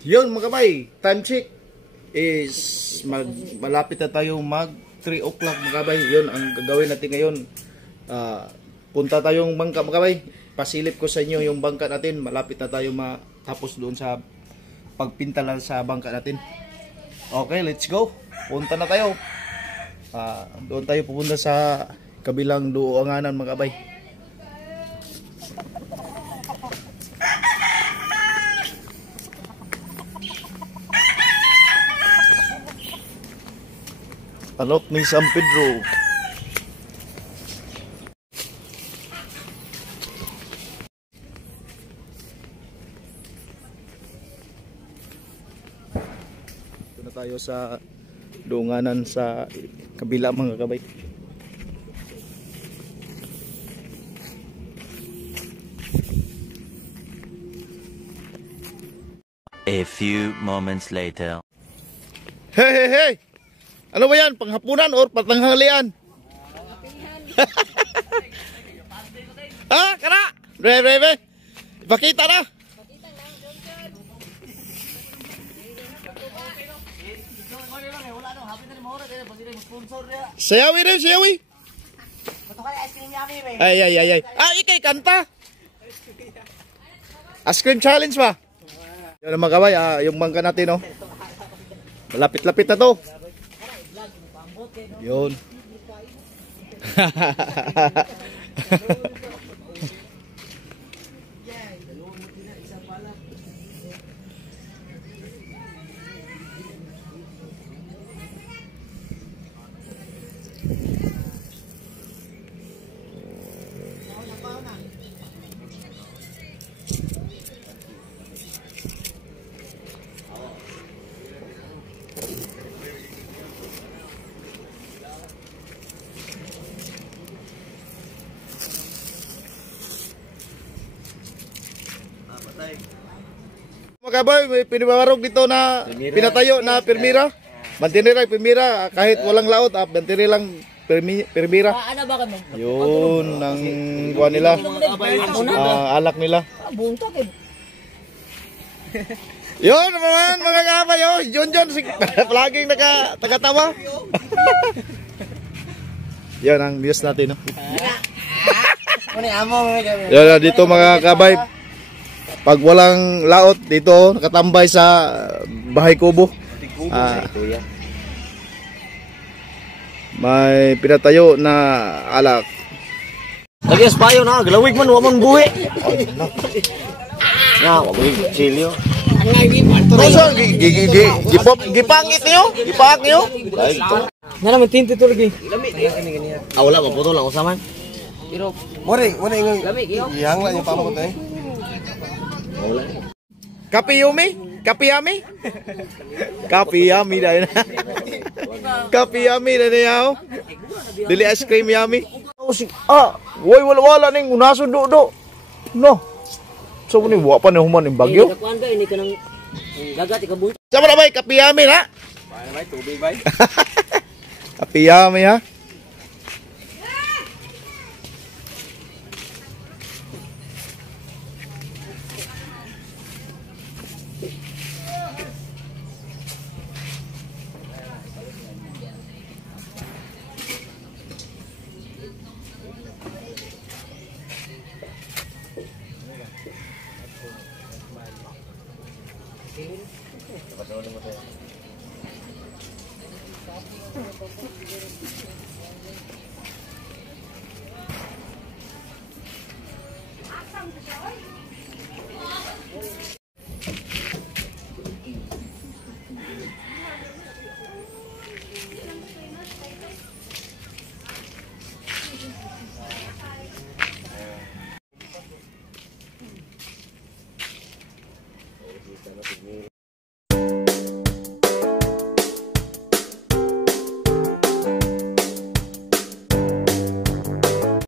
Yun mga kabay, time check is malapit na tayo mag 3 o'clock mga kabay. Yun ang gagawin natin ngayon. Punta tayong bangka mga kabay. Pasilip ko sa inyo yung bangka natin. Malapit na tayo matapos doon sa pagpinta lang sa bangka natin. Okay, let's go. Punta na tayo. Doon tayo pupunta sa kabilang duanganan mga kabay. Alok ni San Pedro. Ito na tayo sa dunganan sa kabila mga kabay. A few moments later. Hey, hey, hey! Ano ba yan? Panghapunan or patanghalian? Kara! Bre. Ipakita na! Sayawi rin, sayawi! Ay. Ikay kanta! Ice cream challenge ba? Yan ang mga kabay, yung bangka natin, no? Malapit-lapit na to. Yun. Mga kabay, may pinibarog dito na pinatayo na permira. Mantinira, permira, kahit walang laot, mantinira lang permira. Ano ba kami? Yun ang kuha nila. Alak nila. Yun naman mga kabay, John, palaging tagatawa. Yan ang news natin. Yan dito mga kabay. Pag walang laot dito, nakatambay sa bahay kubo. May pinatayo na alak. Tagias payo na, galawig man, waman buhi. Ya, wag chilyo. Tosa, gipangit niyo? Gipangit niyo? Nana may tinti to lagi. Wala, maputo lang usaman. Pero More yung lamig yo. ihang lang yung pamukot eh. Kapiyami dahil na. Kapiyami dahil na yaw. Dili ice cream yummy. Woy wala ning unaso do. No. So ni wa pa ni human ning bagyo. Kuan ba ini kanang gagat ikabun. Sama na bay kapiyami na. Bay tubig bay. Kapiyami ha.